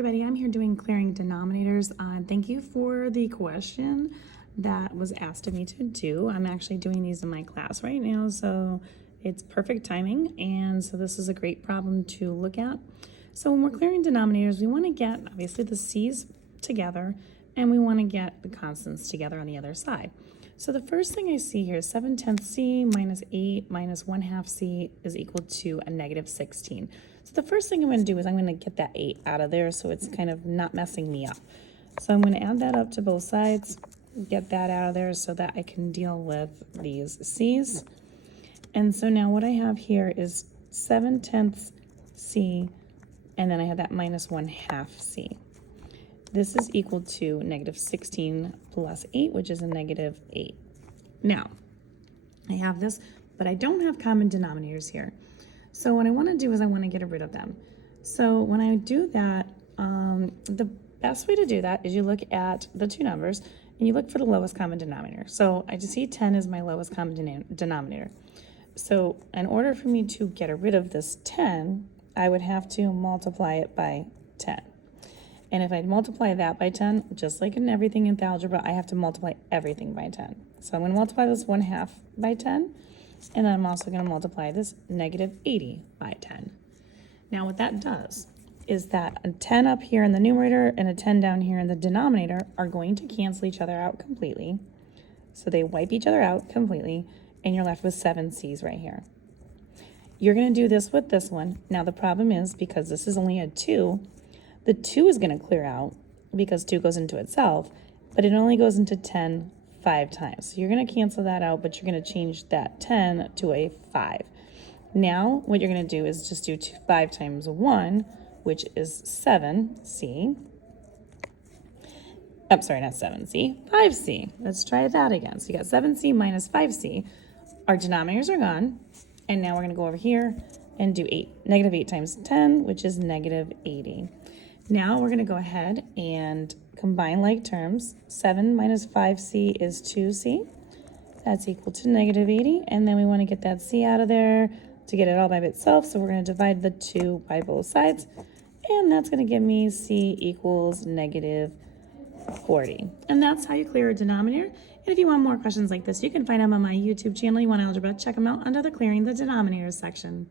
everybody, I'm here doing clearing denominators. Thank you for the question that was asked of me to do. I'm actually doing these in my class right now, so it's perfect timing, and so this is a great problem to look at. So when we're clearing denominators, we want to get obviously the c's together, and we want to get the constants together on the other side. So the first thing I see here is 7/10 c minus 8 minus 1/2 c is equal to a negative 16. So the first thing I'm going to do is I'm going to get that 8 out of there so it's kind of not messing me up. So I'm going to add that up to both sides, get that out of there so that I can deal with these c's. And so now what I have here is 7/10 c, and then I have that minus 1/2 c. This is equal to negative 16 plus 8, which is a negative 8. Now, I have this, but I don't have common denominators here. So what I want to do is I want to get rid of them. So when I do that, the best way to do that is you look at the two numbers and you look for the lowest common denominator. So I just see 10 is my lowest common denominator. So in order for me to get rid of this 10, I would have to multiply it by 10. And if I multiply that by 10, just like in everything in algebra, I have to multiply everything by 10. So I'm going to multiply this 1/2 by 10, and then I'm also going to multiply this negative 80 by 10. Now what that does is that a 10 up here in the numerator and a 10 down here in the denominator are going to cancel each other out completely. So they wipe each other out completely, and you're left with 7 c's right here. You're going to do this with this one. Now the problem is, because this is only a 2, the 2 is going to clear out because 2 goes into itself, but it only goes into 10 5 times. So you're going to cancel that out, but you're going to change that 10 to a 5. Now what you're going to do is just do 5 times 1, which is 7c. I'm sorry, not 7c, 5c. Let's try that again. So you got 7c minus 5c. Our denominators are gone, and now we're going to go over here and do 8. Negative 8 times 10, which is negative 80. Now we're going to go ahead and combine like terms. 7 minus 5c is 2c. That's equal to negative 80. And then we want to get that c out of there to get it all by itself. So we're going to divide the 2 by both sides. And that's going to give me c equals negative 40. And that's how you clear a denominator. And if you want more questions like this, you can find them on my YouTube channel. You want algebra, check them out under the Clearing the Denominators section.